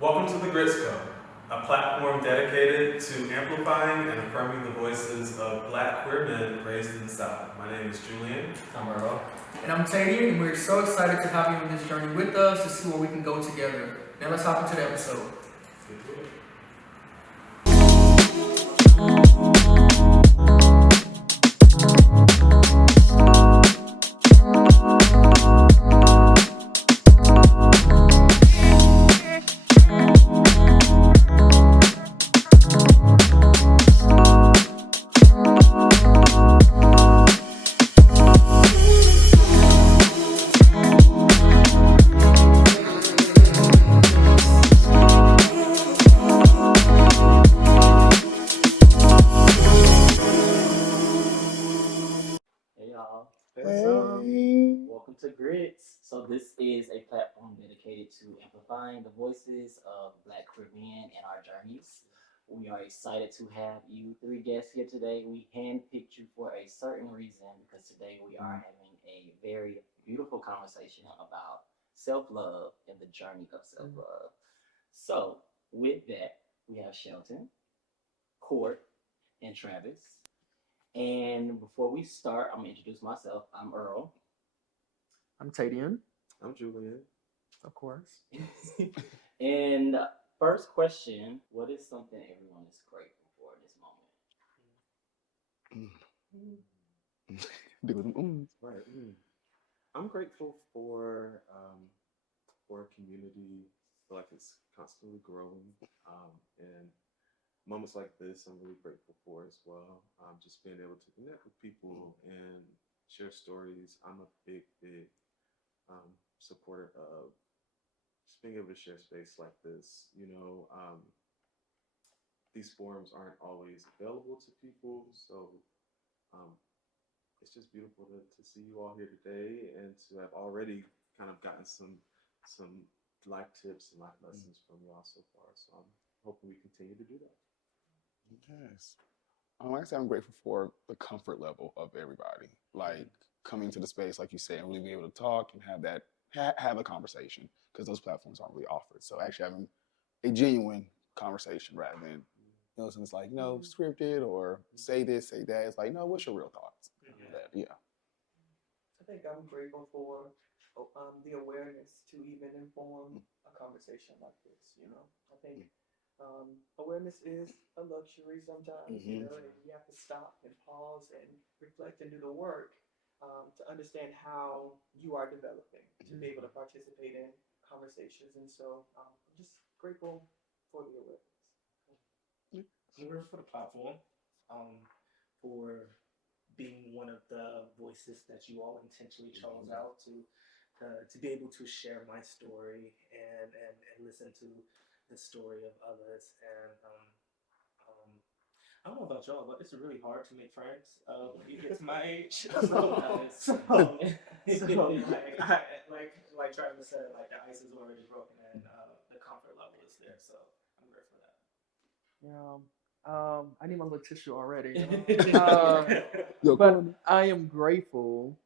Welcome to the Grits Co, a platform dedicated to amplifying and affirming the voices of Black queer men raised in the South. My name is Julian. I'm Earl. And I'm Tadean, and we're so excited to have you on this journey with us to see where we can go together. Now let's hop into the episode. Let's get to it. Hey y'all. Hey. Welcome to Grits. So this is a platform dedicated to amplifying the voices of Black queer men and our journeys. We are excited to have you three guests here today. We handpicked you for a certain reason because today we are having a very beautiful conversation about self-love and the journey of self-love. So with that, we have Shelton, Court, and Travis. And before we start, I'm gonna introduce myself. I'm Earl. I'm Tadean, I'm Julian. of course. And first question: what is something everyone is grateful for in this moment? Right. I'm grateful for a community. I feel like it's constantly growing, and moments like this, I'm really grateful for as well. Just being able to connect with people and share stories. I'm a big supporter of just being able to share space like this. These forums aren't always available to people, so um, it's just beautiful to see you all here today and to have already kind of gotten some life tips and life lessons from y'all so far. So I'm hoping we continue to do that. Yes. Like I said, I'm grateful for the comfort level of everybody. Like coming to the space, like you said, and really be able to talk and have that have a conversation because those platforms aren't really offered. So actually having a genuine conversation rather than something it's like scripted or say this, say that. It's like no, what's your real thoughts? Yeah. I think I'm grateful for the awareness to even inform a conversation like this. I think awareness is a luxury sometimes, and you have to stop and pause and reflect and do the work to understand how you are developing to be able to participate in conversations. And so I'm just grateful for the awareness. I'm grateful for the platform, for being one of the voices that you all intentionally chose out to be able to share my story and listen to the story of others. And I don't know about y'all, but it's really hard to make friends when you get to my age. Like Travis said, like the ice is already broken and the comfort level is there. So I'm grateful for that. Yeah. I need my little tissue already. Yo, But Courtney. I am grateful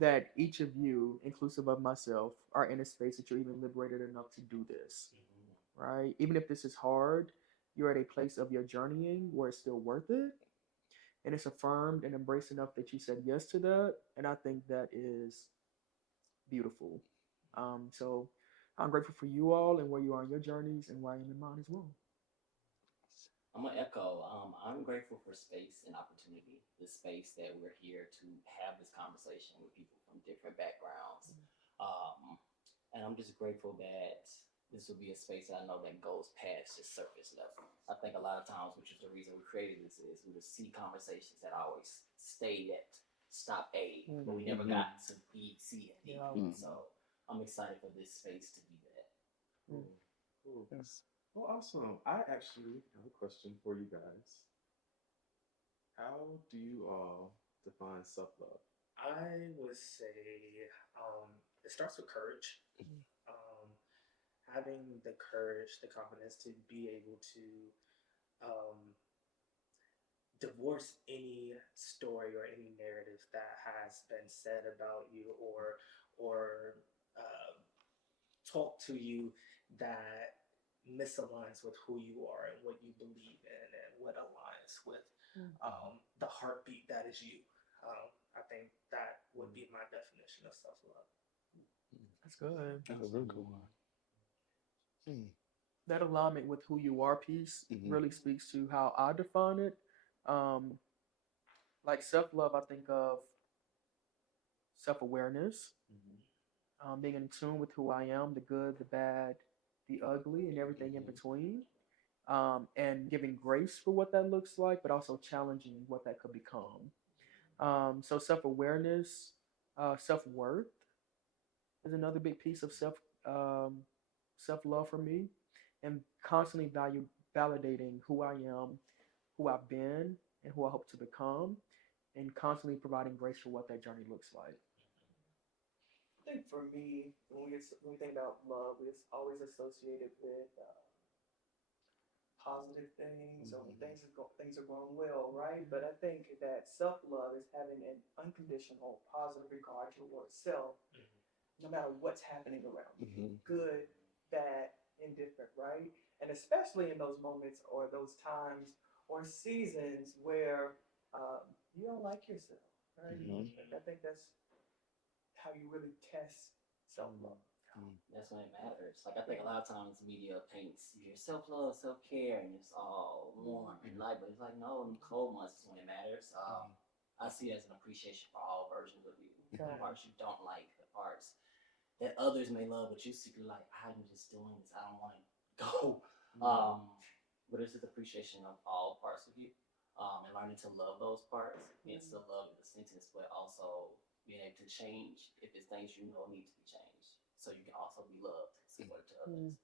that each of you, inclusive of myself, are in a space that you're even liberated enough to do this, right? Even if this is hard, you're at a place of your journeying where it's still worth it. And it's affirmed and embraced enough that you said yes to that. And I think that is beautiful. So I'm grateful for you all and where you are in your journeys and where I am in mine as well. I'm gonna echo. I'm grateful for space and opportunity. The space that we're here to have this conversation with people from different backgrounds, um, and I'm just grateful that this will be a space that I know that goes past just surface level. I think a lot of times, which is the reason we created this, is we would see conversations that always stayed at stop A, but we never got to B, C, and D. Yeah. So I'm excited for this space to be that. Cool. Yes. Well, awesome. I actually have a question for you guys. How do you all define self-love? I would say it starts with courage. Um, Having the courage, the confidence to be able to um, divorce any story or any narrative that has been said about you or talk to you that misaligns with who you are and what you believe in and what aligns with the heartbeat that is you. I think that would be my definition of self love. That's good. That's a very good one. That alignment with who you are piece really speaks to how I define it. Um, like self love, I think of self awareness, being in tune with who I am, the good, the bad, the ugly, and everything in between, and giving grace for what that looks like, but also challenging what that could become. So self awareness, self worth is another big piece of um, self love for me, and constantly validating who I am, who I've been, and who I hope to become, and constantly providing grace for what that journey looks like. I think for me, when we think about love, it's always associated with positive things or when things are going well, right? But I think that self love is having an unconditional positive regard towards self, no matter what's happening around you, good, bad, indifferent, right? And especially in those moments or those times or seasons where you don't like yourself, right? I think that's how you really test self love. That's when it matters. Like I think a lot of times media paints your self love, self care, and it's all warm and light. But it's like no, in the cold months is when it matters. I see it as an appreciation for all versions of you. The parts you don't like, the parts that others may love, but you secretly like, I'm just doing this. I don't want to go. But it's just appreciation of all parts of you, and learning to love those parts, and still love the sentence, but also being able to change if it's things you know need to be changed, so you can also be loved similar to others.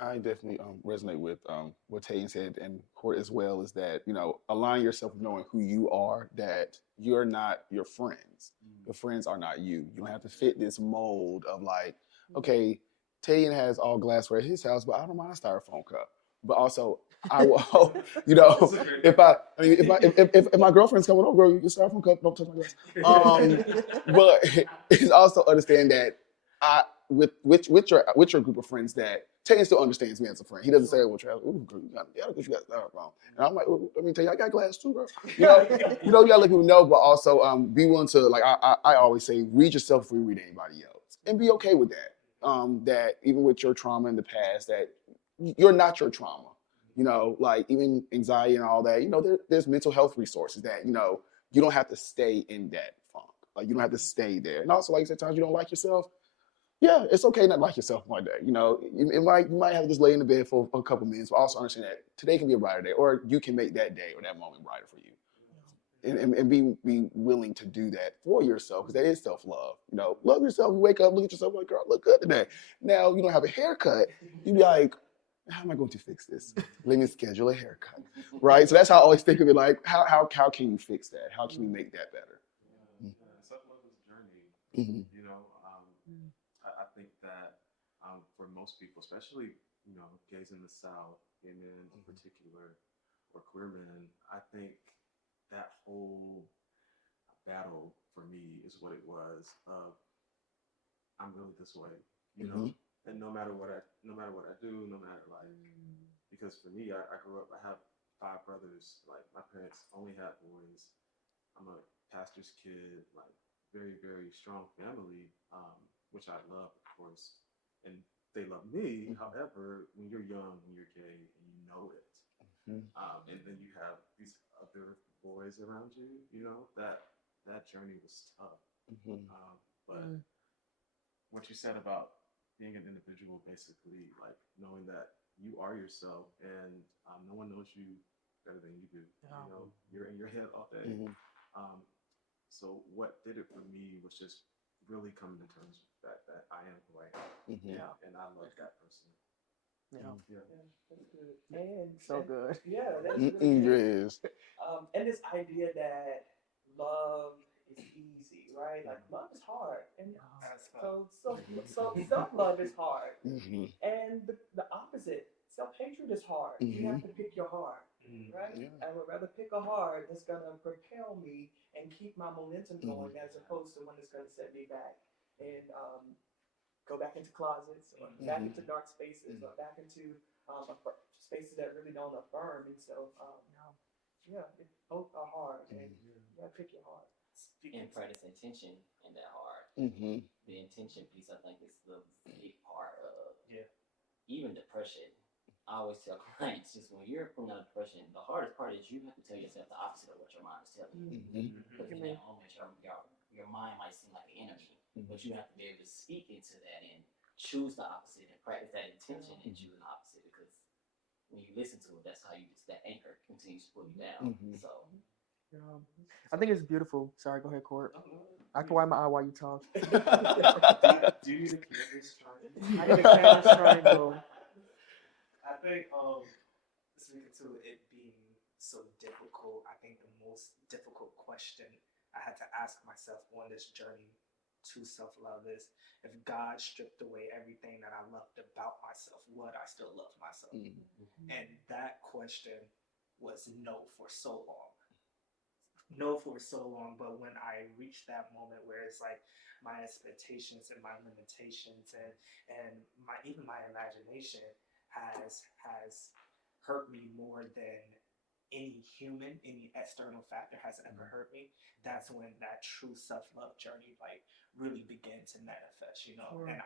I definitely resonate with what Tadean said and Court as well. Is that align yourself with knowing who you are. That you're not your friends. Your friends are not you. You don't have to fit this mold of like, okay, Tadean has all glassware at his house, but I don't mind a styrofoam cup. But also, I will, if my girlfriend's coming over, you can styrofoam cup, don't touch my glass. But it's also understand that with your group of friends that Tadean still understands me as a friend. He doesn't say, "Well, Travis, ooh, you got styrofoam," and I'm like, well, "Let me tell you, I got glass too, bro." You gotta let people know, but also be willing to like. I always say, read yourself before you read anybody else, and be okay with that. That even with your trauma in the past, that you're not your trauma. Like even anxiety and all that. There's mental health resources that you don't have to stay in that funk. Like you don't have to stay there. And also, like you said, times you don't like yourself. Yeah, it's okay not to like yourself one day. You might have to just lay in the bed for a couple minutes, but also understand that today can be a brighter day, or you can make that day or that moment brighter for you. And be willing to do that for yourself, because that is self-love. Love yourself. You wake up, look at yourself like, girl, I look good today. Now you don't have a haircut. You be like, how am I going to fix this? Let me schedule a haircut. Right? So that's how I always think of it, like, how can you fix that? How can you make that better? Self-love is a journey. I think that for most people, especially gays in the South, gay men in particular, or queer men, I think that whole battle for me is what it was of I'm really this way, and no matter what I do, no matter like, because for me, I grew up. I have 5 brothers. Like my parents only had boys. I'm a pastor's kid. Like very very strong family, which I love, of course, and they love me. However, when you're young, when you're gay, and you know it, and then you have these other boys around you, that journey was tough. But what you said about being an individual, basically, like knowing that you are yourself, and no one knows you better than you do. You're in your head all day. So what did it for me was just really coming to terms with that I am who I am. And I love that person. That's good. And so good. Yeah, that's really good. Yes. And this idea that love is easy, right? Like love is hard, and so self love is hard, and the opposite, self hatred is hard. You have to pick your heart, right? Yeah. I would rather pick a heart that's gonna propel me and keep my momentum going, as opposed to one that's gonna set me back. And go back into closets or back into dark spaces or back into spaces that really don't affirm. And so, yeah, both are hard, and you gotta pick your heart. And practice intention in that heart. The intention piece, I think, is the big part of even depression. I always tell clients, just when you're pulling out of depression, the hardest part is you have to tell yourself the opposite of what your mind is telling you. Because in that moment, your mind might seem like an enemy, but you have to be able to speak into that and choose the opposite and practice that intention and choose the opposite. Because when you listen to it, that's how you just that anchor continues to pull you down. So. I think it's beautiful. Sorry, go ahead, Court. I can wipe my eye while you talk. Do you need a canvas triangle? I need a canvas triangle. I think speaking to it being so difficult, I think the most difficult question I had to ask myself on this journey to self-love is, if God stripped away everything that I loved about myself, would I still love myself? And that question was no for so long. No for so long, but when I reached that moment where it's like my expectations and my limitations and my even my imagination has hurt me more than any human, any external factor has ever hurt me, that's when that true self-love journey like really began to manifest, you know. And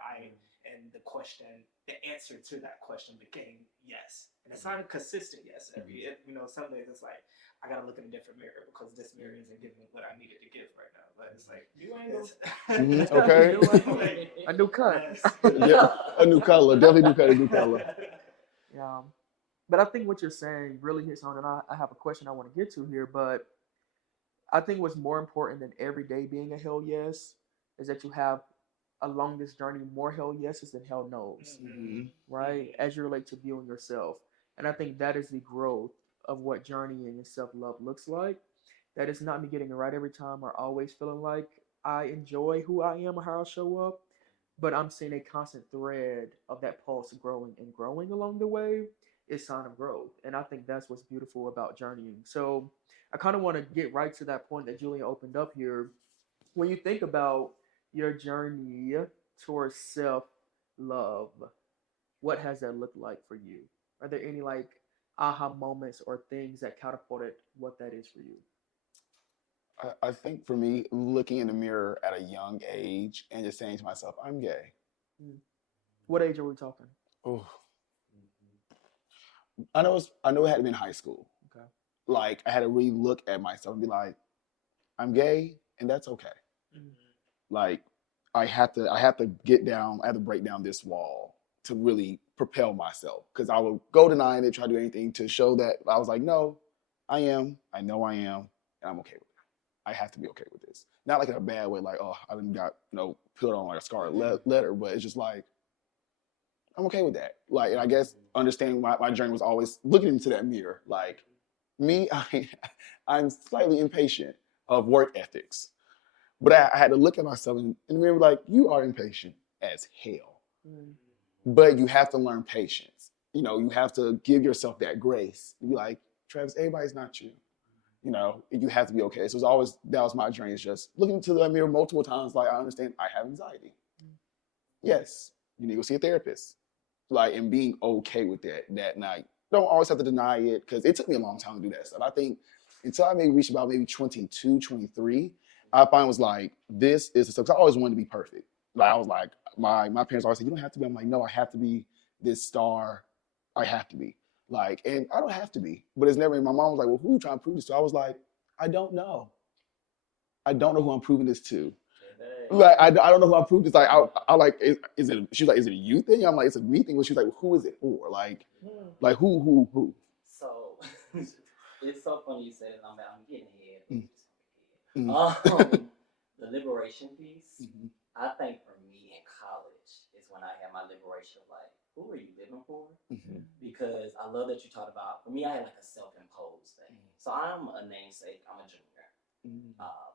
the answer to that question became yes. And it's not a consistent yes some days it's like I gotta look in a different mirror because this mirror isn't giving me what I needed to give right now. But it's like you ain't Okay. A new cut. A new color. Definitely a new color. Yeah. But I think what you're saying really hits on, and I have a question I want to get to here, but I think what's more important than every day being a hell yes is that you have along this journey more hell yeses than hell no's, right? As you relate to viewing yourself. And I think that is the growth of what journeying and self love looks like. That is not me getting it right every time or always feeling like I enjoy who I am or how I show up, but I'm seeing a constant thread of that pulse growing and growing along the way is sign of growth. And I think that's what's beautiful about journeying. So I kind of want to get right to that point that Julian opened up here. When you think about your journey towards self love, what has that looked like for you? Are there any like aha moments or things that catapulted what that is for you? I think for me, looking in the mirror at a young age and just saying to myself, I'm gay. What age are we talking? Oh, I know it had to be in high school. Okay. Like I had to really look at myself and be like, I'm gay, and that's okay. Like I have to get down, I have to break down this wall to really propel myself. Because I would go denying it, try to do anything to show that I was like, no, I know I am, and I'm okay with it. I have to be okay with this. Not like in a bad way, like, oh, I didn't got, put on like a scarlet letter, but it's just like, I'm okay with that. Like, and I guess understanding my journey was always looking into that mirror. Like, me, I'm slightly impatient of work ethics. But I had to look at myself and remember, like, you are impatient as hell. But you have to learn patience. You have to give yourself that grace. You be like, Travis, everybody's not you. You have to be okay. So that was my journey. It's just looking into the mirror multiple times, like, I understand I have anxiety. Yes, you need to go see a therapist. Like, and being okay with that night. Don't always have to deny it, because it took me a long time to do that stuff. I think until I maybe reached about maybe 22, 23, I finally was like, this is the stuff. Because I always wanted to be perfect. Like, I was like, my parents always said, you don't have to be. I'm like, no, I have to be this star. I have to be. Like, and I don't have to be. But it's never, my mom was like, well, who are you trying to prove this to? I was like, I don't know. I don't know who I'm proving this to. Like, I don't know who I'm proving this. Like, I like, is it, she's like, is it a you thing? I'm like, it's a me thing. But she's like, well, who is it for? Like who? So, it's so funny you said it. I'm getting ahead. The liberation piece, I think for me in college is when I had my liberation of like, who are you living for? Because I love that you talked about, for me, I had like a self-imposed thing. So I'm a namesake, I'm a junior.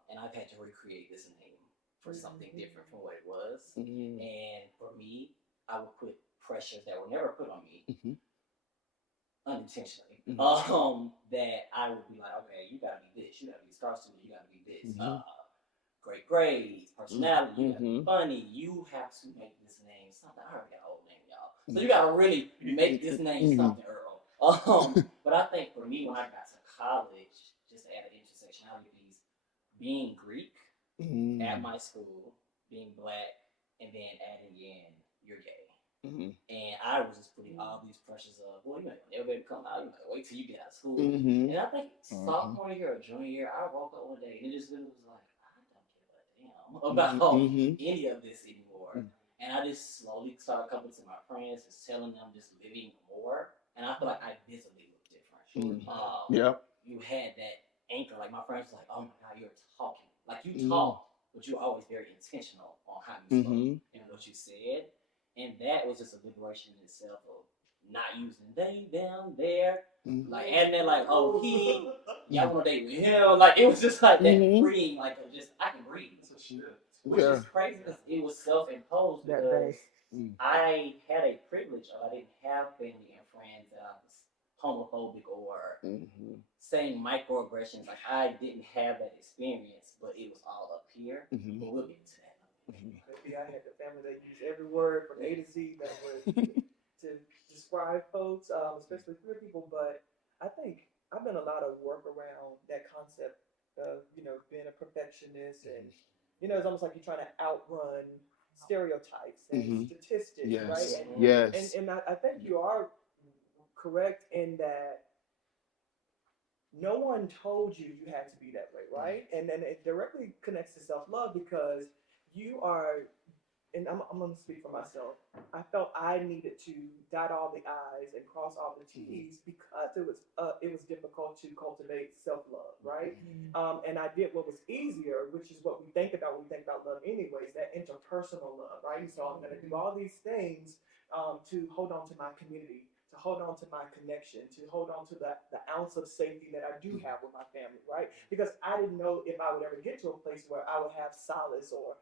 And I've had to recreate this name for something different from what it was. And for me, I would put pressures that were never put on me unintentionally. That I would be like, okay, you gotta be this, you gotta be a star student, you gotta be this. great grades, personality, you gotta be Mhm. funny, you have to make this name something. I already got an old name, y'all. So you gotta really make this name something, Earl. But I think for me, when I got to college, just to add an intersectionality piece, being Greek at my school, being black, and then adding in you're gay. And I was just putting all these pressures of, well, you might never be able to come out. You might wait till you get out of school. And I think sophomore year or junior year, I woke up one day and it just literally was like, I don't give a damn about any of this anymore. And I just slowly started coming to my friends, just telling them, just living more. And I feel like I visibly look different. Yeah. You had that anchor. Like my friends were like, oh my God, you're talking. Like you talk, but you're always very intentional on how you spoke and what you said. And that was just a liberation in itself of not using they, them, their, like, and then like, oh, he, y'all want to date with him. Like, it was just like that freeing, like, of just, I can breathe. Which is crazy because it was self-imposed because I had a privilege of I didn't have family and friends that I was homophobic or saying microaggressions. Like, I didn't have that experience, but it was all up here. But we'll get into that. Maybe I had the family that used every word from A to Z that would to describe folks, especially queer people. But I think I've done a lot of work around that concept of being a perfectionist, and it's almost like you're trying to outrun stereotypes and statistics, right? Yes. And Yes. I think you are correct in that no one told you you had to be that way, right? And then it directly connects to self love because you are, and I'm going to speak for myself. I felt I needed to dot all the I's and cross all the T's because it was difficult to cultivate self love, right? And I did what was easier, which is what we think about when we think about love, anyways, that interpersonal love, right? So I'm going to do all these things to hold on to my community, to hold on to my connection, to hold on to the ounce of safety that I do have with my family, right? Because I didn't know if I would ever get to a place where I would have solace or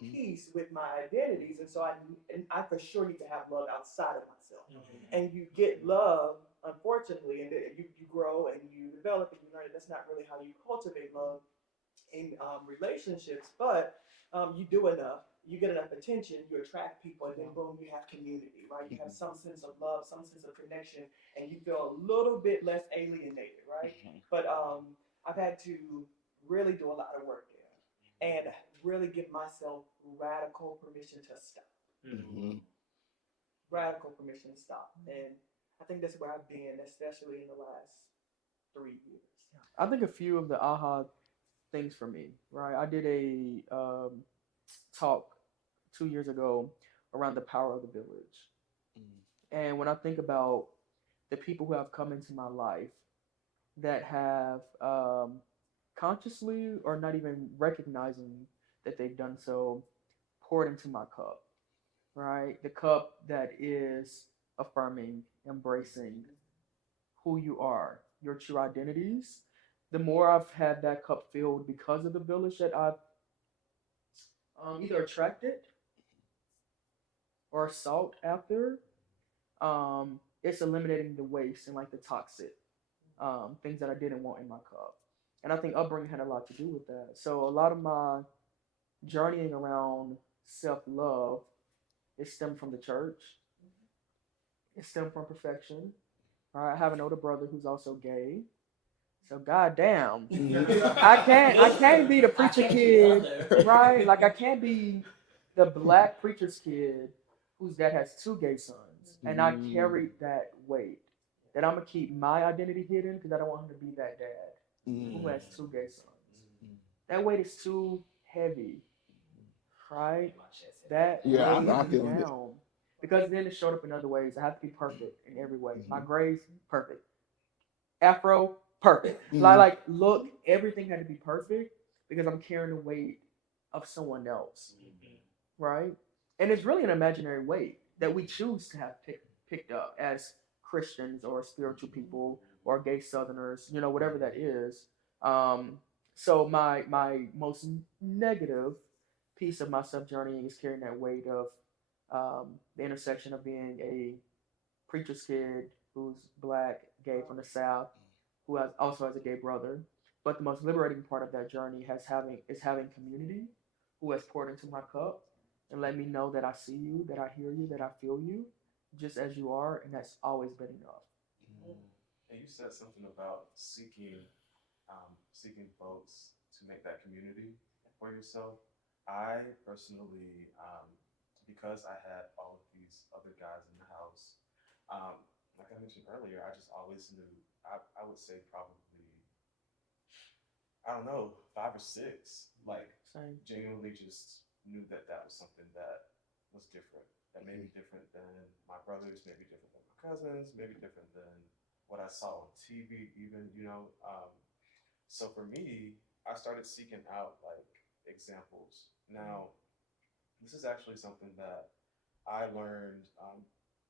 peace with my identities, and so I for sure need to have love outside of myself. And you get love, unfortunately, and you grow and you develop and you learn that that's not really how you cultivate love in relationships, but you do enough, you get enough attention, you attract people, and then boom, you have community, right? You have some sense of love, some sense of connection, and you feel a little bit less alienated, right? But I've had to really do a lot of work there and really give myself radical permission to stop. Radical permission to stop. And I think that's where I've been, especially in the last 3 years. I think a few of the aha things for me, right? I did a talk 2 years ago around the power of the village. And when I think about the people who have come into my life that have consciously or not even recognizing that they've done so, poured into my cup, right? The cup that is affirming, embracing who you are, your true identities. The more I've had that cup filled because of the village that I've either attracted or sought after, it's eliminating the waste and like the toxic things that I didn't want in my cup. And I think upbringing had a lot to do with that. So a lot of my journeying around self love is stemmed from the church. It stemmed from perfection. Right? I have an older brother who's also gay. So goddamn, I can't be the preacher kid, right? Like I can't be the black preacher's kid whose dad has two gay sons, and I carried that weight that I'm gonna keep my identity hidden because I don't want him to be that dad who has two gay sons. That weight is too heavy, right? That Yeah, weighed I me feel it. down because then it showed up in other ways. I have to be perfect in every way. My grades perfect, afro perfect. Like look, everything had to be perfect because I'm carrying the weight of someone else, right? And it's really an imaginary weight that we choose to have picked up as Christians or spiritual people or gay Southerners, whatever that is. Um, so my most negative piece of my self journey is carrying that weight of the intersection of being a preacher's kid who's black, gay from the South, who also has a gay brother, But the most liberating part of that journey is having community who has poured into my cup and let me know that I see you, that I hear you, that I feel you, just as you are, and that's always been enough. Mm. And you said something about seeking folks to make that community for yourself. I personally, because I had all of these other guys in the house, like I mentioned earlier, I just always knew. I would say probably, I don't know, five or six. Like Same. genuinely just knew that that was something that was different. That may be different than my brothers, maybe different than my cousins, maybe different than what I saw on TV, even, you know. So for me, I started seeking out like examples. Now, this is actually something that I learned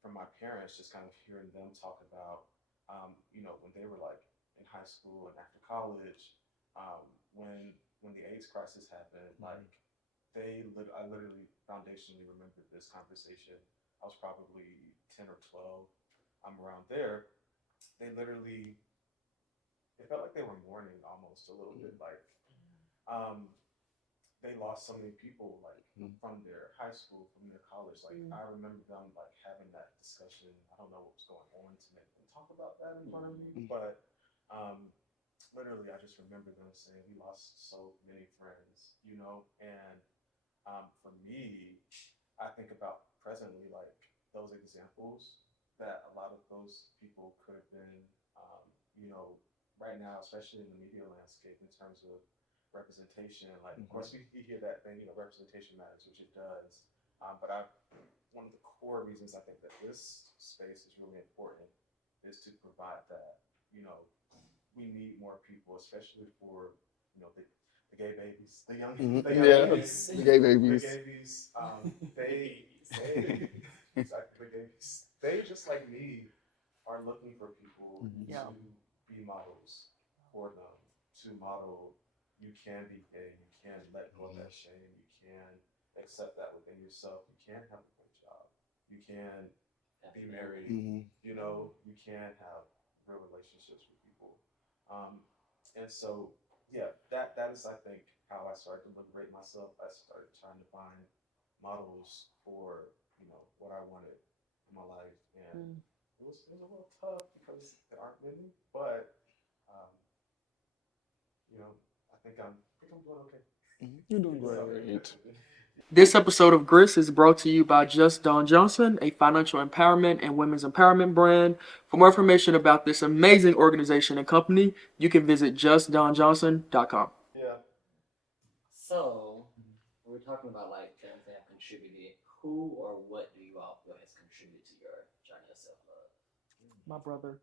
from my parents, just kind of hearing them talk about, you know, when they were like in high school and after college, um, when the AIDS crisis happened, like I literally foundationally remembered this conversation. I was probably 10 or 12. I'm around there. They literally, it felt like they were mourning almost a little bit, like um, they lost so many people like from their high school, from their college. Like I remember them like having that discussion. I don't know what was going on to make them talk about that in front of me, but um, literally I just remember them saying we lost so many friends, you know. And for me, I think about presently like those examples that a lot of those people could have been, you know, right now, especially in the media landscape in terms of representation. Like, of course, we hear that thing, you know, representation matters, which it does. But one of the core reasons I think that this space is really important is to provide that. You know, we need more people, especially for, you know, the gay babies, the young Yeah, babies, the gay the babies. gabies. They exactly the gabies. They just like me are looking for people Yeah. to be models for them, to model you can be gay, you can let go of that shame, you can accept that within yourself, you can have a great job, you can be married, you know, you can have real relationships with people. Um, and so, yeah, that is, I think, how I started to liberate myself. I started trying to find models for, you know, what I wanted in my life. And Mm. it was a little tough because there aren't many, but, um, you know, I think I'm doing okay. You're doing So, great. This episode of Grist is brought to you by Just Don Johnson, a financial empowerment and women's empowerment brand. For more information about this amazing organization and company, you can visit justdonjohnson.com. yeah. So, we're talking about like things that have contributed. Who or what do you all feel has contributed to your journey of self love? My brother.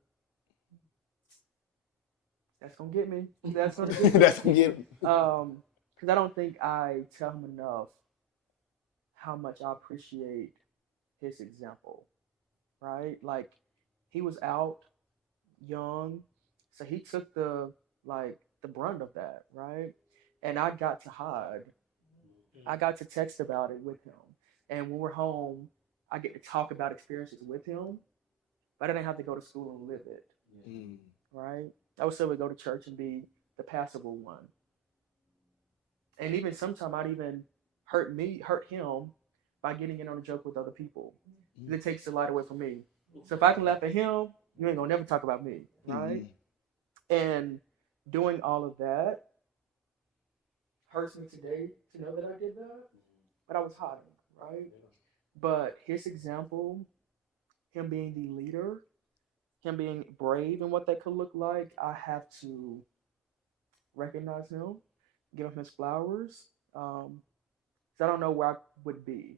That's gonna get me. That's gonna get me. That's yeah. Because I don't think I tell him enough how much I appreciate his example. Right? Like he was out young, so he took the brunt of that, right? And I got to hide. I got to text about it with him. And when we're home, I get to talk about experiences with him, but I didn't have to go to school and live it, right? I would still would go to church and be the passable one. And even sometimes I'd even hurt him by getting in on a joke with other people. It takes the light away from me. So if I can laugh at him, you ain't gonna never talk about me, right? And doing all of that hurts me today to know that I did that, but I was hiding, right? But his example, him being the leader, him being brave and what that could look like, I have to recognize him, give him his flowers. So I don't know where I would be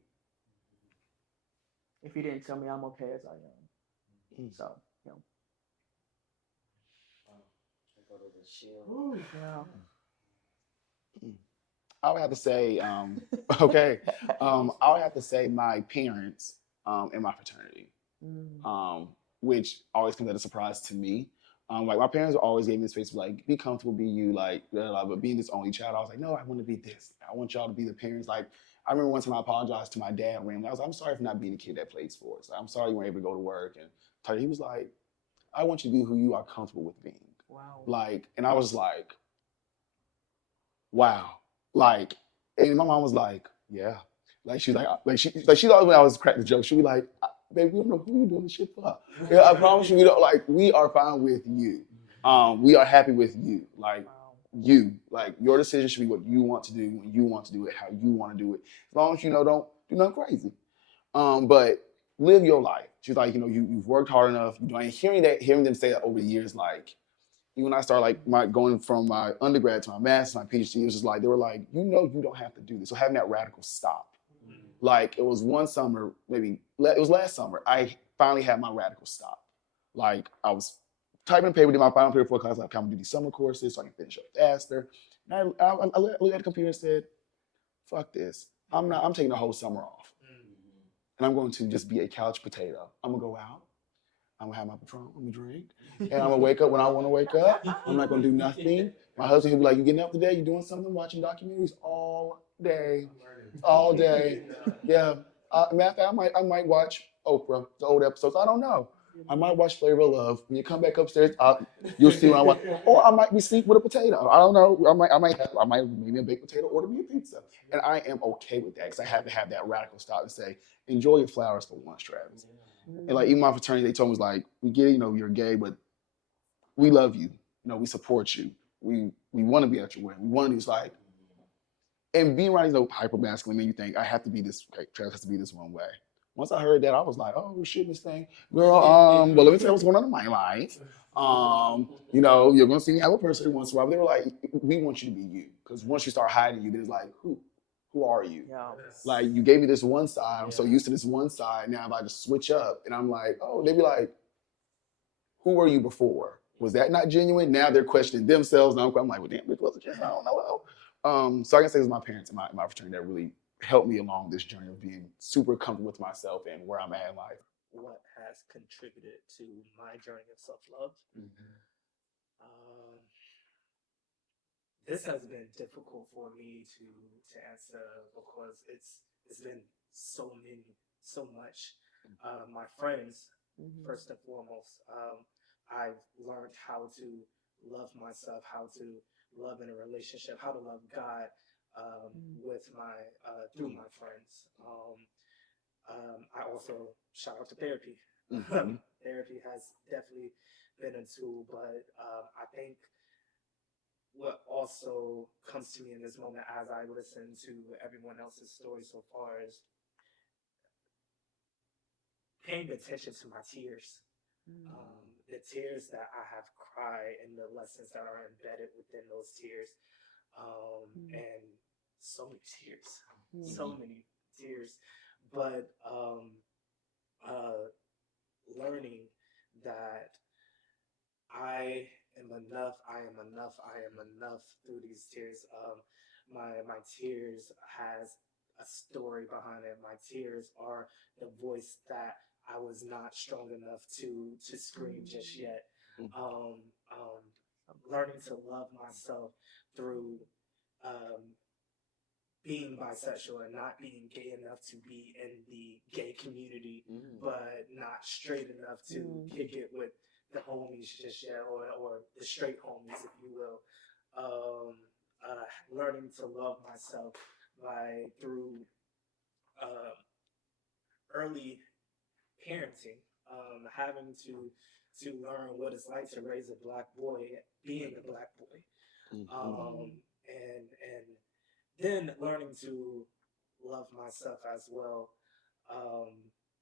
if he didn't tell me I'm okay as I am. So, you know. Go to the shield. Ooh, yeah. I would have to say, okay, I would have to say my parents and my fraternity, Mm. which always comes as a surprise to me. Like my parents always gave me the space to like be comfortable, be you, like blah, blah, blah. But being this only child, I was like, no, I want to be this. I want y'all to be the parents. Like I remember one time I apologized to my dad randomly. I was like, I'm sorry for not being the kid that plays sports. Like, I'm sorry you weren't able to go to work. And he was like, I want you to be who you are comfortable with being. Wow. Like, and I was like, wow. Like, and my mom was like, yeah. Like she's like she thought when I was cracking the joke, she'd be like, baby, we don't know who you doing this shit for. Yeah, I promise you, we don't like we are fine with you. We are happy with you. Like you. Like your decision should be what you want to do when you want to do it, how you want to do it. As long as you know don't do nothing crazy. But live your life. She's like, you've worked hard enough. And hearing them say that over the years, like even when I started like my going from my undergrad to my master's, my PhD, it was just like they were like, you don't have to do this. So having that radical stop. Like it was one summer, maybe it was last summer. I finally had my radical stop. Like I was typing in paper, did my final paper for a class. Like I'm gonna do these summer courses so I can finish up faster. And I looked at the computer and said, "Fuck this! I'm taking the whole summer off, and I'm going to just be a couch potato. I'm gonna go out. I'm gonna have my Patron, I'm gonna drink, and I'm gonna wake up when I want to wake up. I'm not gonna do nothing. My husband, he'll be like, "You getting up today? You doing something? Watching documentaries all day, all day." Yeah. Matter of fact, I might watch Oprah, the old episodes. I don't know. I might watch Flavor of Love. When you come back upstairs, you'll see when I watch. Or I might be sleep with a potato. I don't know. I might make me a baked potato, order me a pizza, and I am okay with that because I have to have that radical stop and say, "Enjoy your flowers for once, Travis." And like even my fraternity, they told me was like, "We get, you're gay, but we love you. We support you. We want to be at your wedding. We want to be like." And being around these hyper masculine men, you think I have to be this. Okay, Travis has to be this one way. Once I heard that, I was like, "Oh shit, this thing, girl." Well, let me tell you what's going on in my life. You're gonna see me have a person every once in a while. They were like, "We want you to be you," because once you start hiding you, then it's like, who are you? Yeah. Like you gave me this one side. I'm so used to this one side. Now if I just switch up, and I'm like, oh, they'd be like, "Who were you before? Was that not genuine?" Now they're questioning themselves. And I'm like, "Well, damn, it wasn't genuine. I don't know." So I can say it was my parents and my fraternity that really helped me along this journey of being super comfortable with myself and where I'm at in life. What has contributed to my journey of self-love? Um, this has been difficult for me to answer because it's been so much. My friends, first and foremost, I've learned how to love myself, how to love in a relationship, how to love God with my through my friends. I also shout out to therapy. Therapy has definitely been a tool, but I think what also comes to me in this moment as I listen to everyone else's story so far is paying attention to my tears. The tears that I have cried and the lessons that are embedded within those tears. And so many tears, so many tears. But learning that I am enough. I am enough. I am enough through these tears. My tears has a story behind it. My tears are the voice that I was not strong enough to scream just yet. Um, um, Learning to love myself through um, being bisexual and not being gay enough to be in the gay community, but not straight enough to kick it with the homies just yet, or the straight homies, if you will. Learning to love myself through uh, early parenting, having to learn what it's like to raise a black boy, being a black boy, and then learning to love myself as well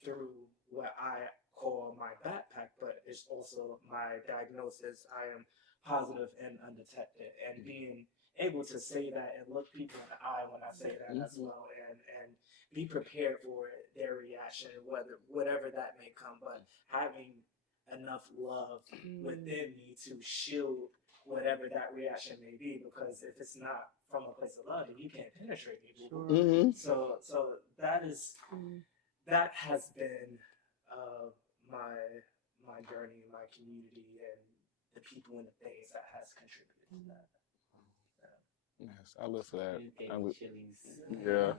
through what I call my backpack, but it's also my diagnosis. I am positive and undetected, and being able to say that and look people in the eye when I say that as well, and be prepared for their reaction, whatever that may come, but having enough love within me to shield whatever that reaction may be, because if it's not from a place of love, then you can't penetrate me. So that has been my journey, my community, and the people and the things that has contributed to that. Yes, I live for that. Yeah.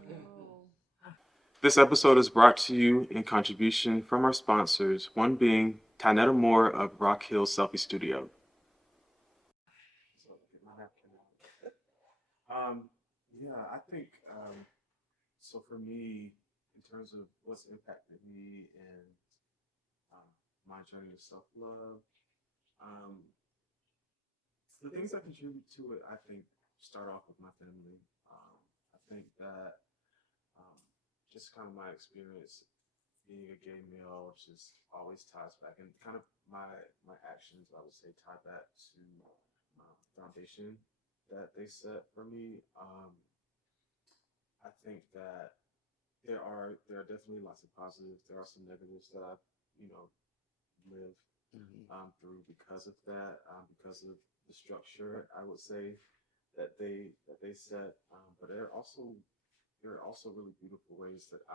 This episode is brought to you in contribution from our sponsors, one being Tanetta Moore of Rock Hill Selfie Studio. Yeah, I think so. For me, in terms of what's impacted me and um, my journey of self love, um, the things that contribute to it, I think, start off with my family. I think that um, just kind of my experience being a gay male just always ties back, and kind of my actions, I would say, tie back to foundation that they set for me. I think that there are definitely lots of positives. There are some negatives that I've lived through because of that, because of the structure. I would say that they set, but there are also really beautiful ways that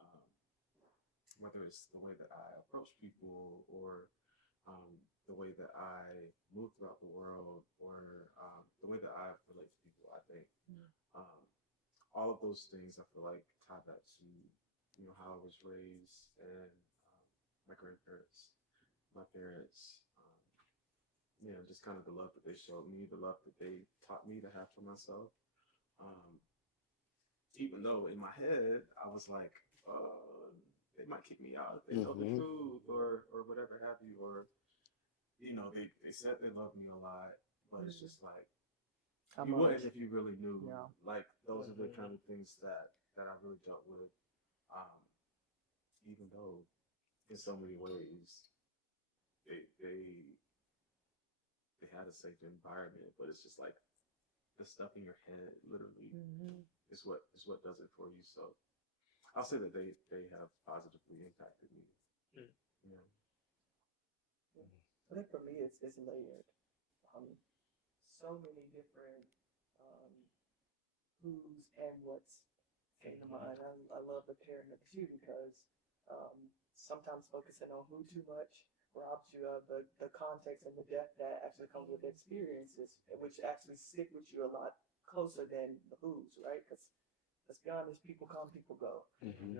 um, whether it's the way that I approach people or the way that I move throughout the world or the way that I relate to people. I think um, all of those things I feel like tie back to how I was raised and my grandparents, my parents. Just kind of the love that they showed me, the love that they taught me to have for myself. Um, Even though in my head I was like, they might kick me out if they know the truth or whatever have you, or they said they love me a lot, but it's just like How you much? wouldn't if you really knew. Yeah. Like those are the kind of things that I really dealt with. Um, Even though in so many ways they they they had a safe environment, but it's just like the stuff in your head literally is what does it for you. So I'll say that they have positively impacted me. Mm. Yeah. I think for me, it's layered. Um, so many different um, who's and what's came to mind. I love the pairing of the two because sometimes focusing on who too much robs you of the context and the depth that actually comes with experiences, which actually stick with you a lot closer than the who's, right? Because let's be honest, people come, people go.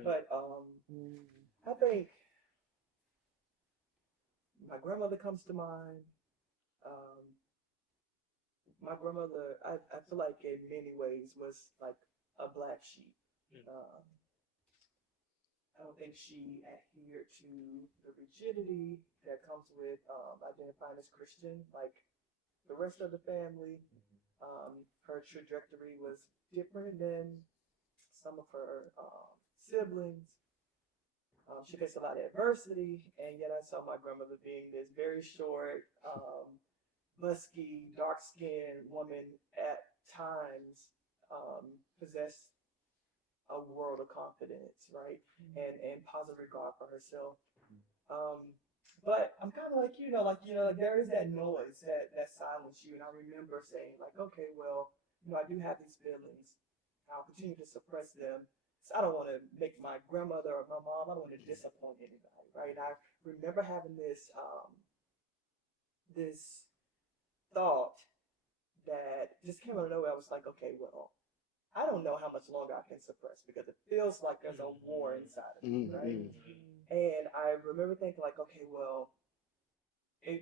But I think my grandmother comes to mind. Um, my grandmother, I feel like in many ways was like a black sheep. Um, I don't think she adhered to the rigidity that comes with identifying as Christian, like the rest of the family. Her trajectory was different than some of her siblings. She faced a lot of adversity, and yet I saw my grandmother being this very short, musky, dark-skinned woman at times possessed a world of confidence, right? And positive regard for herself. But I'm kind of like there is that noise that silence you, and I remember saying like, okay, well, I do have these feelings. I'll continue to suppress them. So I don't want to make my grandmother or my mom. I don't want to disappoint anybody, right? And I remember having this thought that just came out of nowhere. I was like, okay, well, I don't know how much longer I can suppress because it feels like there's a war inside of me, right? And I remember thinking like, okay, well,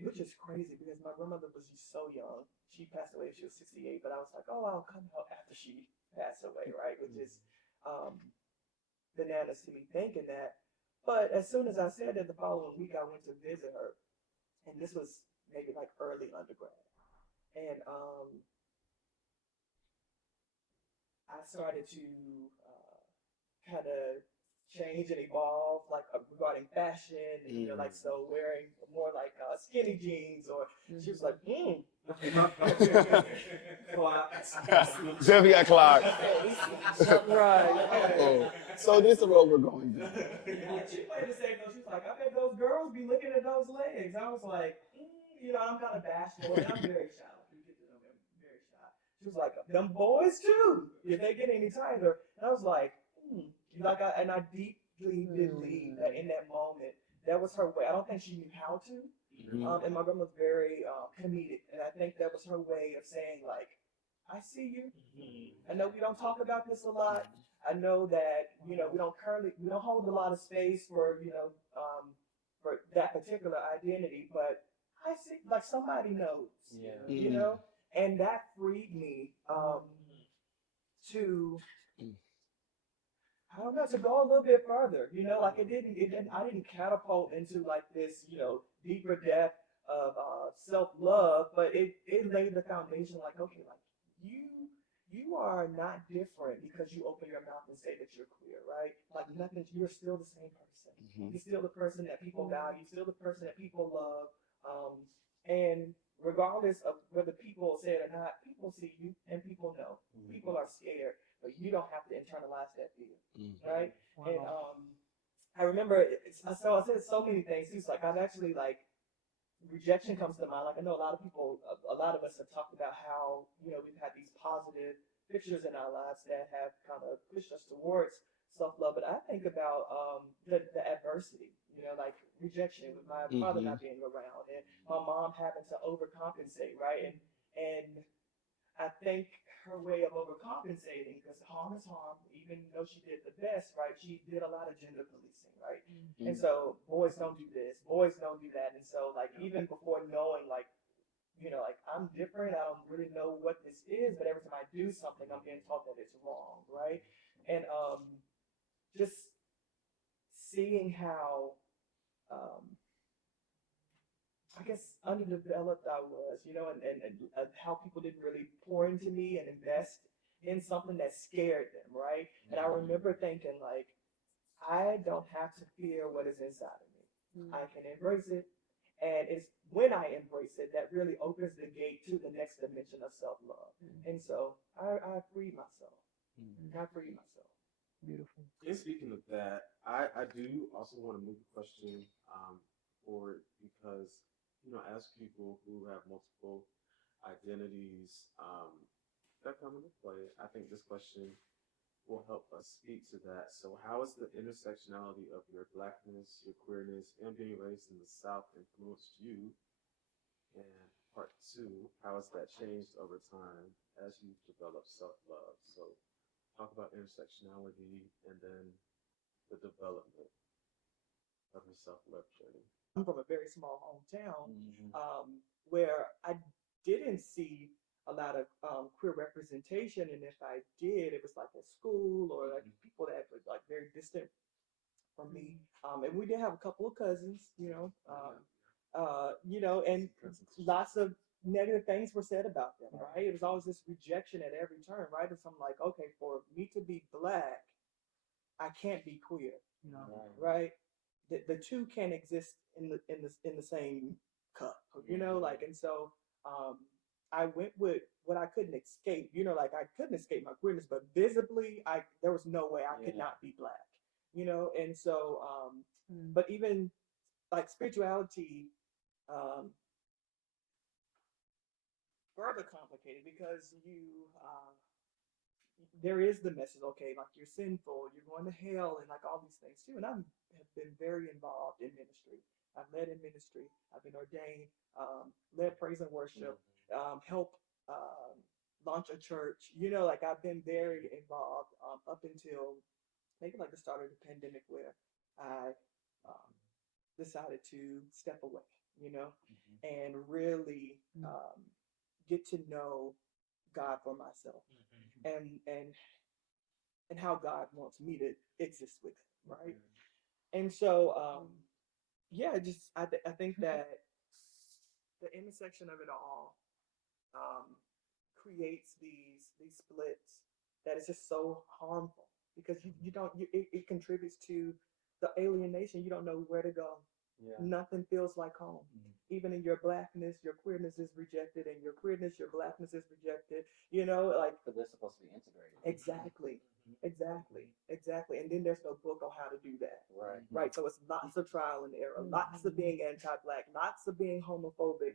which is crazy because my grandmother was just so young. She passed away when she was 68, but I was like, oh, I'll come out after she passed away, right? Which is bananas to me thinking that. But as soon as I said that, the following week I went to visit her, and this was maybe like early undergrad, and I started to kind of change and evolve, like regarding fashion, and like so wearing more like skinny jeans, or she was like, Debbie got clocked. Right. Oh, so this is the road we're going down. She played the same though. She was like, I bet those girls be looking at those legs. I was like, I'm kind of bashful, and I'm very shy. You get to know me, I'm very shy. She was like, them boys too, if they get any tighter. And I was like, and I deeply believe that in that moment, that was her way. I don't think she knew how to. And my grandma was very comedic, and I think that was her way of saying like, I see you. I know we don't talk about this a lot. I know that we don't hold a lot of space for that particular identity, but I see like somebody knows. Yeah. You know, And that freed me to, I don't know, to go a little bit further. Like I didn't catapult into like this, deeper depth of self-love, but it laid the foundation. Like, okay, like you are not different because you open your mouth and say that you're queer, right? Like nothing, you're still the same person. You're still the person that people value. You're still the person that people love. And regardless of whether people say it or not, people see you and people know. People are scared, but you don't have to internalize that fear, right? Wow. And I remember, so I said so many things. It's like I've actually like rejection comes to mind. Like I know a lot of people, a lot of us have talked about how we've had these positive pictures in our lives that have kind of pushed us towards self-love. But I think about the adversity, like rejection with my father not being around and my mom having to overcompensate, right? And I think her way of overcompensating, because harm is harm, even though she did the best, right? She did a lot of gender policing, right? And so boys don't do this, boys don't do that. And so like even before knowing like, like I'm different, I don't really know what this is, but every time I do something, I'm being taught that it's wrong, right? And just seeing how I guess underdeveloped I was, and how people didn't really pour into me and invest in something that scared them, right? And I remember thinking like, I don't have to fear what is inside of me. I can embrace it. And it's when I embrace it that really opens the gate to the next dimension of self-love. And so I freed myself. I freed myself. Beautiful. And speaking of that, I do also want to move the question forward because, as people who have multiple identities that come into play, I think this question will help us speak to that. So how has the intersectionality of your Blackness, your queerness, and being raised in the South influenced you? And part two, how has that changed over time as you've developed self-love? So talk about intersectionality and then the development of your self-love journey. I'm from a very small hometown where I didn't see a lot of queer representation, and if I did, it was like at school or like people that were like very distant from me. And we did have a couple of cousins, and lots of negative things were said about them, right? It was always this rejection at every turn, right? And so I'm like, okay, for me to be Black, I can't be queer, right? The two can't exist in the same cup, like, and so I went with what I couldn't escape, like I couldn't escape my queerness, but visibly there was no way I could not be Black, and so but even like spirituality further complicated because there is the message, okay, like you're sinful, you're going to hell, and like all these things too. And I have been very involved in ministry. I've led in ministry. I've been ordained, led praise and worship, helped launch a church. Like I've been very involved up until maybe like the start of the pandemic, where I decided to step away, and really get to know God for myself. And how God wants me to exist with him, right? And so I think that the intersection of it all creates these splits that is just so harmful because it contributes to the alienation. You don't know where to go. Nothing feels like home. Even in your Blackness, your queerness is rejected, and your queerness, your Blackness is rejected. Like But they're supposed to be integrated. exactly. And then there's no book on how to do that. Right. So it's lots of trial and error, lots of being anti-Black, lots of being homophobic,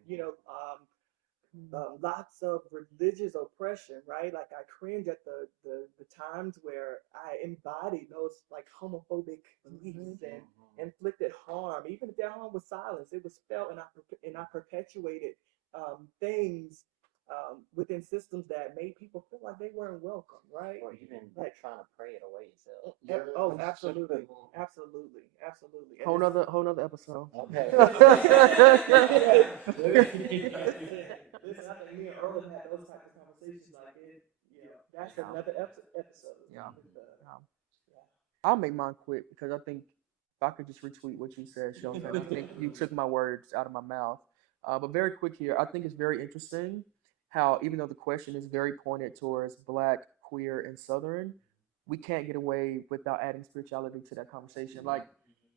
lots of religious oppression, right? Like I cringe at the times where I embodied those like homophobic beliefs and inflicted harm. Even if that harm was silenced, it was felt, and I perpetuated things within systems that made people feel like they weren't welcome, right? Or even like trying to pray it away yourself. Oh, absolutely. And Whole nother episode. Okay. this is something me and Earl had That's Yeah. another episode. Yeah. With the- I'll make mine quick because I think if I could just retweet what you said, Shelton, I think you took my words out of my mouth. But very quick here, I think it's very interesting how even though the question is very pointed towards Black, queer, and Southern, we can't get away without adding spirituality to that conversation. Like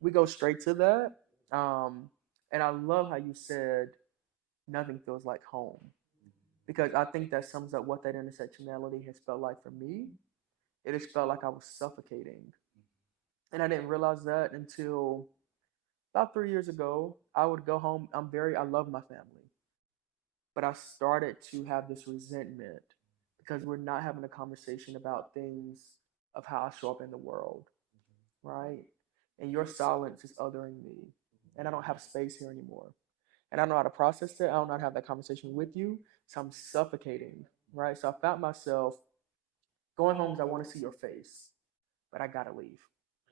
we go straight to that. And I love how you said nothing feels like home because I think that sums up what that intersectionality has felt like for me. It has felt like I was suffocating. And I didn't realize that until about 3 years ago. I would go home. I love my family, but I started to have this resentment because we're not having a conversation about things of how I show up in the world, right? And your silence is othering me, and I don't have space here anymore. And I don't know how to process it. I don't know how to have that conversation with you, so I'm suffocating, right? So I found myself going home because I want to see your face, but I gotta leave.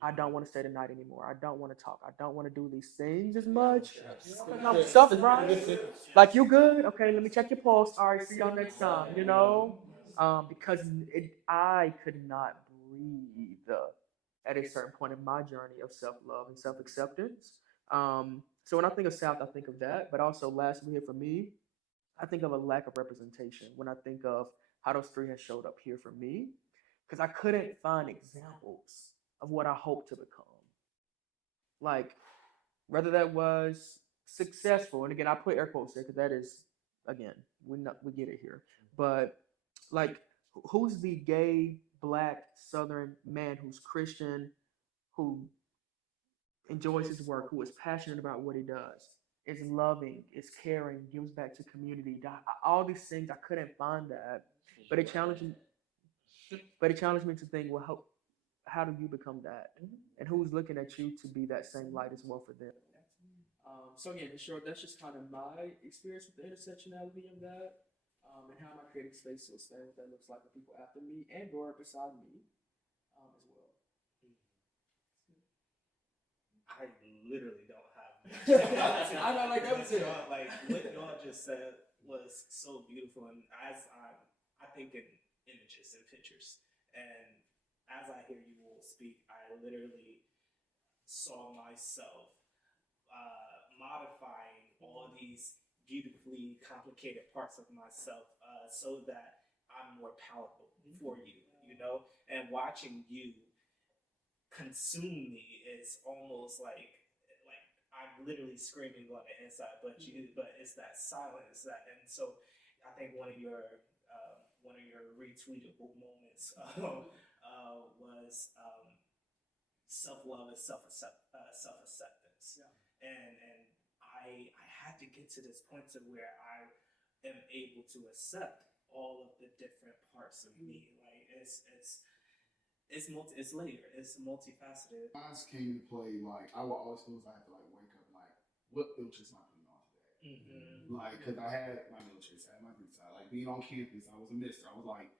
I don't want to stay the night anymore. I don't want to talk. I don't want to do these things as much. Because I'm suffering, right? Like, you good? Okay, let me check your pulse. All right, see y'all next time, you know? Because I could not breathe at a certain point in my journey of self love and self acceptance. So when I think of South, I think of that. But also, lastly, here for me, I think of a lack of representation when I think of how those three have showed up here for me because I couldn't find examples of what I hope to become. Like, whether that was successful, and again, I put air quotes there because that is, again, we get it here. But like, who's the gay Black Southern man who's Christian, who enjoys his work, who is passionate about what he does, is loving, is caring, gives back to community. All these things I couldn't find that, but it challenged me. But it challenged me to think, well, how do you become that, and who's looking at you to be that same light as well for them? So yeah, in short, that's just kind of my experience with the intersectionality of that, and how am I creating space to expand what that looks like for people after me and or beside me, as well. I literally don't have. I know, like that was it. Like what y'all just said was so beautiful, and as I think in images and pictures, and as I hear you all speak, I literally saw myself modifying all these beautifully complicated parts of myself so that I'm more palatable for you, you know, and watching you consume me is almost like I'm literally screaming on the inside, but it's that silence that, and so I think one of your retweetable moments was self love and self acceptance, Yeah. and I had to get to this point to where I am able to accept all of the different parts of me. Like it's layered. It's multifaceted. Mine came into play like I will always feel as I have to like wake up like what filters am I putting on today? Like because I had my military side, my Greek side. Like being on campus, I was a mister. I was like,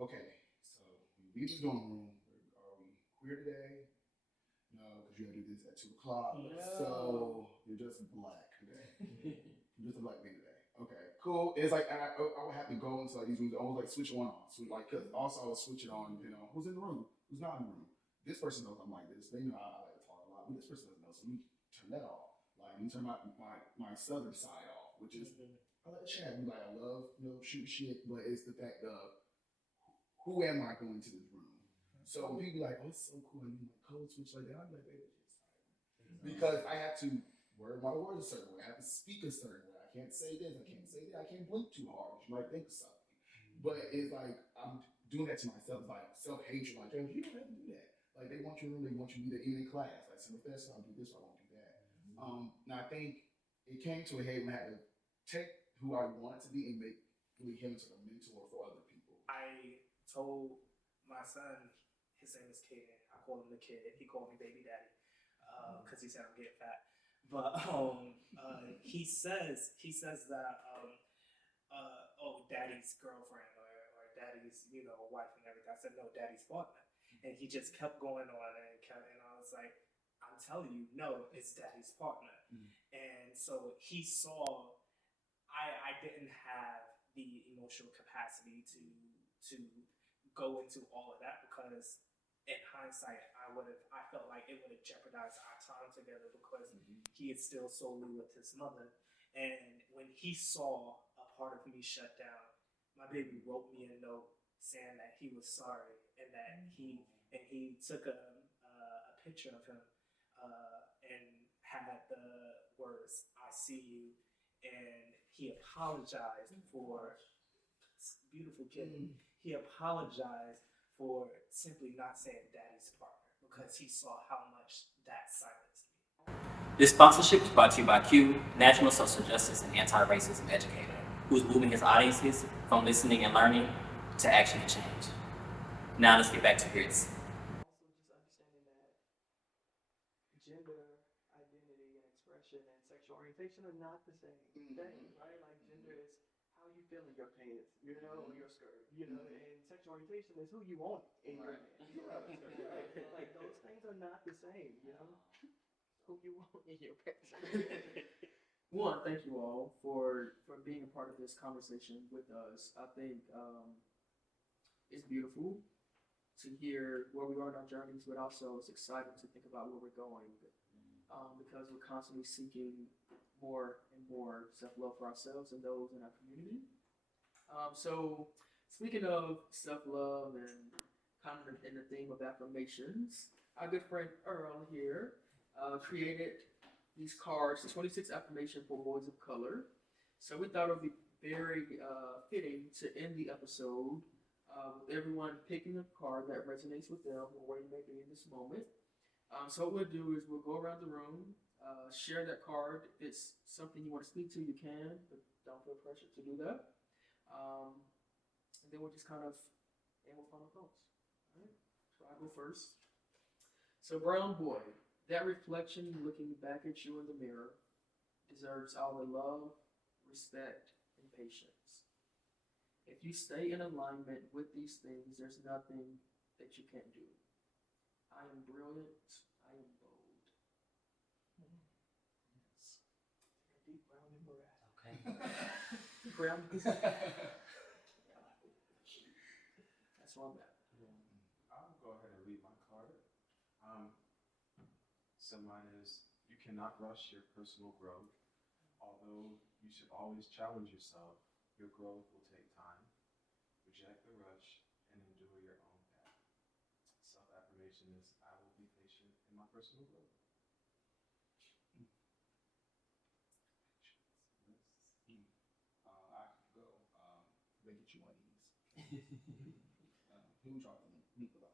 okay, so we leave the dorm room. Are we queer today? No, because you got to do this at 2 o'clock. No. So you're just black today. You're just a black man today. Okay, cool. It's like I would have to go into like these rooms. I was like switch one on. So like because also I would switch it on. You know who's in the room, who's not in the room. This person knows I'm like this. They know I like to talk a lot, but this person doesn't know. So let me turn that off. Like let me turn my southern side off, which is I like to chat. We like I love shoot shit, but it's the fact of who am I going to this room? So when people be like, oh, it's so cool, and you like code switch like that, I'm like, baby, because I have to word my words a certain way. I have to speak a certain way. I can't say this. I can't say that. I can't blink too hard. You might think of something, but it's like I'm doing that to myself. It's like self hatred. Like, hey, you don't have to do that. Like they want you in, they want you to be there even in class. Like, so if that's I'll do this, I won't do that. Now I think it came to a head when I had to take who I wanted to be and make really him into a mentor for other people. I told my son, his name is Caden. I call him the kid. He called me baby daddy because he said I'm getting fat. But he says that oh, daddy's girlfriend or daddy's wife and everything. I said no, daddy's partner, and he just kept going on and I was like, I'm telling you, no, it's daddy's partner. And so he saw I didn't have the emotional capacity to go into all of that because in hindsight, I felt like it would have jeopardized our time together because he is still solely with his mother. And when he saw a part of me shut down, my baby wrote me a note saying that he was sorry and that he took a picture of him and had the words "I see you," and he apologized for beautiful kid. He apologized for simply not saying "daddy's partner" because he saw how much that silenced me. This sponsorship is brought to you by Q, National Social Justice and Anti-Racism Educator, who's moving his audiences from listening and learning to action and change. Now let's get back to G.R.I.T.S. Also, just understanding that gender identity and expression and sexual orientation are not the same thing, right? Like gender is how you feel in your pants, or your skirt, and sexual orientation is who you want in your pants, like those things are not the same, who you want in your pants. One, thank you all for being a part of this conversation with us. I think it's beautiful to hear where we are in our journeys, but also it's exciting to think about where we're going because we're constantly seeking more and more self-love for ourselves and those in our community. So speaking of self-love and kind of in the theme of affirmations, our good friend Earl here created these cards, 26 affirmation for boys of color. So we thought it would be very fitting to end the episode with everyone picking a card that resonates with them or where you may be in this moment. So what we'll do is we'll go around the room, share that card. If it's something you want to speak to, you can, but don't feel pressured to do that. And then we'll just kind of end with final thoughts. All right, so I'll go first. So brown boy, that reflection looking back at you in the mirror deserves all the love, respect, and patience. If you stay in alignment with these things, there's nothing that you can't do. I am brilliant. I am bold. Yes. Deep brown and breath. Okay. Brown. That's where I'm at. I'll go ahead and read my card. So mine is, you cannot rush your personal growth. Although you should always challenge yourself, your growth will take time. Reject the rush and endure your own path. Self-affirmation is, I will be patient in my personal growth. I could go. They get you on ease. Who trying to meet the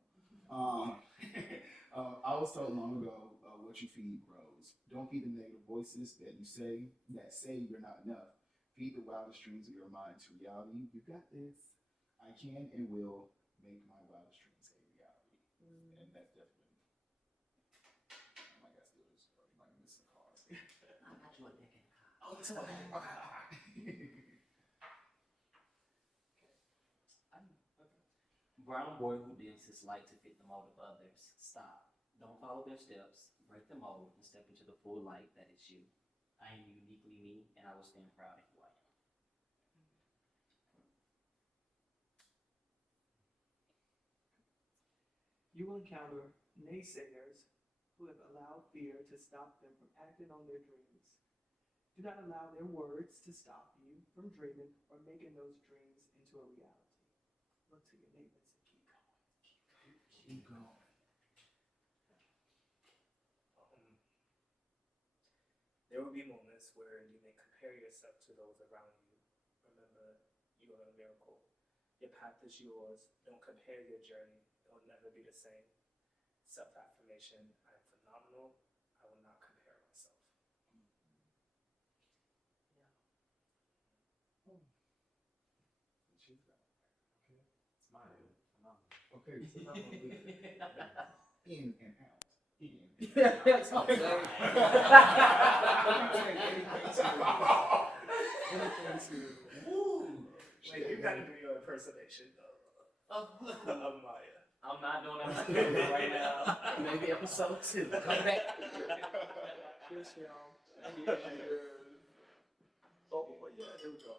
I was told long ago, what you feed grows. Don't feed the negative voices that say you're not enough. Feed the wildest dreams of your mind to reality. You got this. I can and will make my wildest dreams a reality. And that's definitely. I guess do this. You might miss a card. I got you a deck and card. Oh, it's okay. Brown boy who dims his light to fit the mold of others. Stop. Don't follow their steps. Break the mold and step into the full light that is you. I am uniquely me, and I will stand proud of who I am. You will encounter naysayers who have allowed fear to stop them from acting on their dreams. Do not allow their words to stop you from dreaming or making those dreams into a reality. Look to your neighbor and say, keep going. Keep going. There will be moments where you may compare yourself to those around you. Remember, you are a miracle. Your path is yours. Don't compare your journey. It will never be the same. Self-affirmation, I am phenomenal. I will not compare myself. It's mine. Phenomenal. Okay, so now I'm in and out. That's all I'm saying. Anything serious. Wait, you gotta do your impersonation of Maya. I'm not doing that right now. Maybe episode 2. Come back. Cheers, y'all. Oh, yeah, here we go.